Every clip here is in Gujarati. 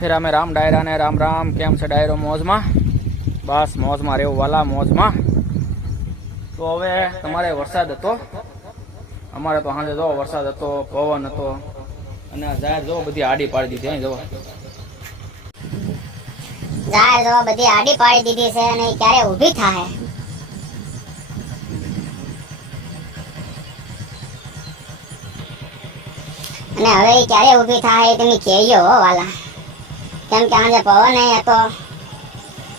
ફેર અમે રામ ડાયરા ને રામ રામ. કેમ છે ડાયરો? મોજમાં? બસ મોજમાં રહેવું વાલા, મોજમાં. તો હવે તમારે વરસાદ હતો, અમારે તો સાંજે જો વરસાદ હતો, પવન હતો, અને આ જાહેર જો બધી આડી પાડી દીધી. અહીં જો જાહેર જો બધી આડી પાડી દીધી છે અને ક્યારે ઊભી થાય. અને હવે ક્યારે ઊભી થાય તમે કહેજો હો વાલા. કેમ કે આજે પવન હતો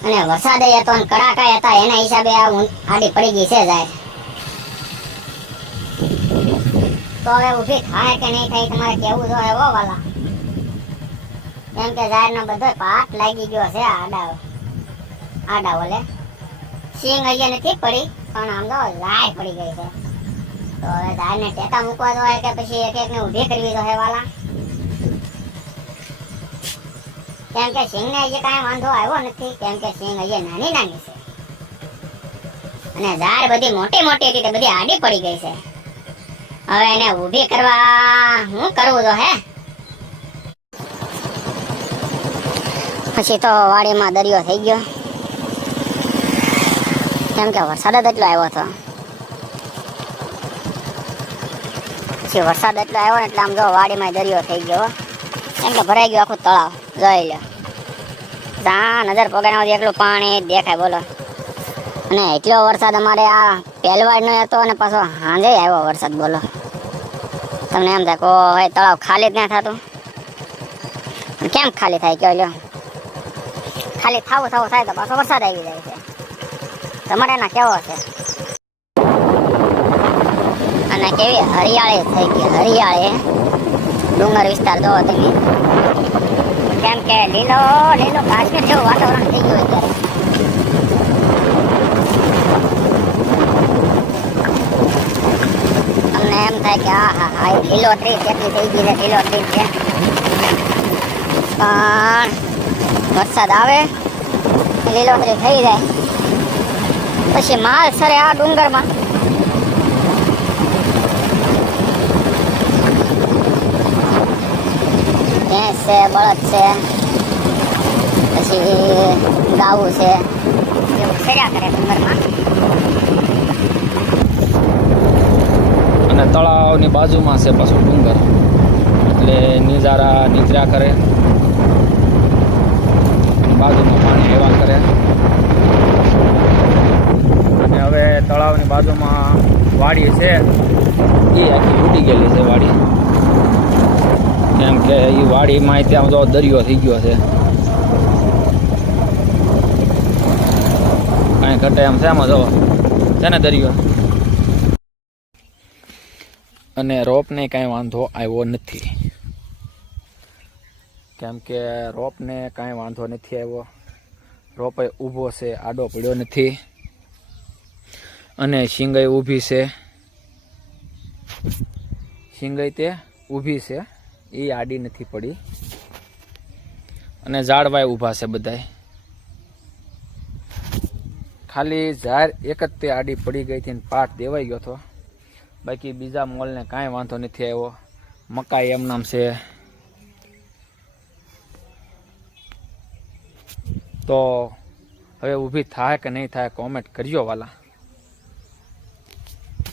અને વરસાદ હતો અને કડાકા હતા, એના હિસાબે આ આડી પડી ગઈ છે જાહેર. તો હવે ઊભી થાય કે નહીં થાય તમારે કેવું જોઈએ હો વાલા. કેમ કે જાહેર નો બધો પાટ લાગી ગયો છે આડા ઓલે. સિંગ અહીંયા નથી પડી પણ આમ તો લાય પડી ગઈ છે. તો હવે જાહેર ને ટેકા મૂકવા જોઈએ કે પછી એક એક ને ઊભી કરવી જોઈએ વાલા. કેમ કે સિંગ ને હજી કાંઈ વાંધો આવ્યો નથી, કેમ કે સિંગ હજી નાની નાની છે અને ઝાડ બધી મોટી મોટી હતી, બધી આડી પડી ગઈ છે. હવે એને ઊભી કરવા શું કરવું તો હે? પછી તો વાડીમાં દરિયો થઈ ગયો, કેમ કે વરસાદ જ એટલો આવ્યો હતો. પછી વરસાદ એટલો આવ્યો ને એટલે આમ જો વાડીમાં દરિયો થઈ ગયો, કેમ કે ભરાઈ ગયું આખું તળાવ. જોઈ લો, ત્યાં નજર પગાડમાં એટલું પાણી દેખાય બોલો. અને એટલો વરસાદ અમારે આ પહેલવાડ નો હતો અને પાછો સાંજે આવ્યો વરસાદ બોલો. તમને એમ થાય કે ઓય તળાવ ખાલી જ ના થતું. કેમ ખાલી થાય કયો લ્યો? ખાલી થાવું થાય તો પાછો વરસાદ આવી જાય છે. તમારે એના કેવો છે? અને કેવી હરિયાળી થઈ ગઈ, હરિયાળી ડુંગર વિસ્તાર જોવો તમે. કેમ કે લીલો લીલો કાશ્મીર જેવું વાતાવરણ થઈ ગયું અત્યારે. તમને એમ થાય કે હા લીલોતરી કેટલી થઈ ગઈ છે, લીલોતરી છે. પણ વરસાદ આવે લીલોતરી થઈ જાય પછી માલ સરે આ ડુંગરમાં. ભેંસ છે, બળદ છે, પછી ગાવું છે, એવું સર્યા કરે ડુંગરમાં. અને તળાવની બાજુમાં છે પાછું ડુંગર, એટલે નિદ્રા કરે, બાજુમાં પાણી હેવા કરે. અને હવે તળાવની બાજુમાં વાડી છે, એ આખી તૂટી ગયેલી છે વાડી. કેમ કે એ વાડીમાં ત્યાં જો દરિયો થઈ ગયો છે, કાંઈ ઘટે એમ છે આમાં જો છે ને દરિયો. અને રોપને કાંઈ વાંધો આવ્યો નથી, કેમ કે રોપને કાંઈ વાંધો નથી આવ્યો. રોપે ઊભો છે, આડો પડ્યો નથી. અને શીંગઈ ઊભી છે, શીંગઈ તે ઊભી છે, એ આડી નથી પડી. અને ઝાડવાય ઊભા છે બધાય. ખાલી ઝાડ એક જ તે આડી પડી ગઈ હતી ને પાટ દેવાઈ ગયો હતો. બાકી બીજા મોલને કાંઈ વાંધો નથી આવ્યો. મકાઈ એમ નામ છે. તો હવે ઊભી થાય કે નહીં થાય કોમેન્ટ કરજો વાલા.